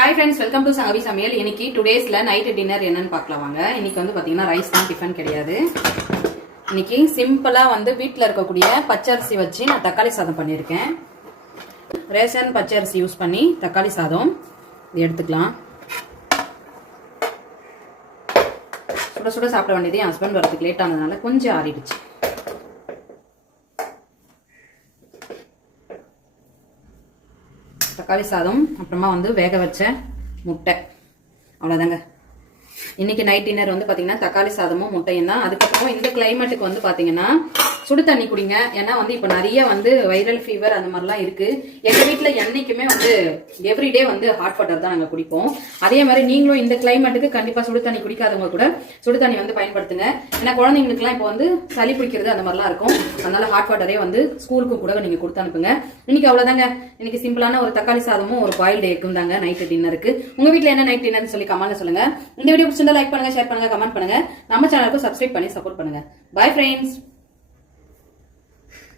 Hi friends, welcome to Sangavi Samayal. இன்னைக்கு டுடேஸ்ல night dinner என்னன்னு பார்க்கலாம் வாங்க. இன்னைக்கு வந்து பாத்தீங்கன்னா ரைஸ் தான், டிஃபன் கிடையாது. இன்னைக்கு சிம்பிளா வந்து வீட்ல இருக்கக்கூடிய பச்சரிசி வச்சு நான் தக்காளி சாதம் பண்ணியிருக்கேன். ரேஷன் பச்சரிசி யூஸ் பண்ணி தக்காளி சாதம் இது எடுத்துக்கலாம். சுட சுட சாப்பிட வேண்டியது என் ஹஸ்பண்ட் வரதுக்கு லேட் ஆனதுனால கொஞ்சம் ஆறிடுச்சு. தக்காளி சாதம், அப்புறமா வந்து வேக வச்ச முட்டை, அவ்வளோதாங்க. இன்னைக்கு நைட் டின்னர் வந்து பார்த்தீங்கன்னா தக்காளி சாதமும் முட்டையும் தான். அதுக்கப்புறம் இந்த கிளைமேட்டுக்கு வந்து பார்த்தீங்கன்னா சுடு தண்ணி குடிங்க. ஏன்னா வந்து இப்போ நிறைய வந்து வைரல் ஃபீவர் அந்த மாதிரிலாம் இருக்கு. எங்கள் வீட்டில் என்னைக்குமே வந்து எவ்ரிடே வந்து ஹாட் வாட்டர் தான் நாங்கள் குடிப்போம். அதே மாதிரி நீங்களும் இந்த கிளைமேட்டுக்கு கண்டிப்பாக சுடு தண்ணி குடிக்காதவங்க கூட சுடு தண்ணி வந்து பயன்படுத்துங்க. ஏன்னா குழந்தைங்களுக்குலாம் இப்போ வந்து சளி பிடிக்கிறது அந்த மாதிரிலாம் இருக்கும். அதனால ஹாட் வாட்டரே வந்து ஸ்கூலுக்கு கூட நீங்கள் கொடுத்து அனுப்புங்க. இன்னைக்கு அவ்வளோதாங்க. இன்னைக்கு சிம்பிளான ஒரு தக்காளி சாதமும் ஒரு பாயில்டு எக்கும் தாங்க நைட் டின்னருக்கு. உங்க வீட்டில் என்ன நைட் டின்னர்னு சொல்லி கமெண்ட்ல சொல்லுங்க. இந்த வீடியோ பிடிச்சிருந்தா லைக் பண்ணுங்க, ஷேர் பண்ணுங்க, கமெண்ட் பண்ணுங்க. நம்ம சேனலுக்கு சப்ஸ்கிரைப் பண்ணி சப்போர்ட் பண்ணுங்க. Bye friends.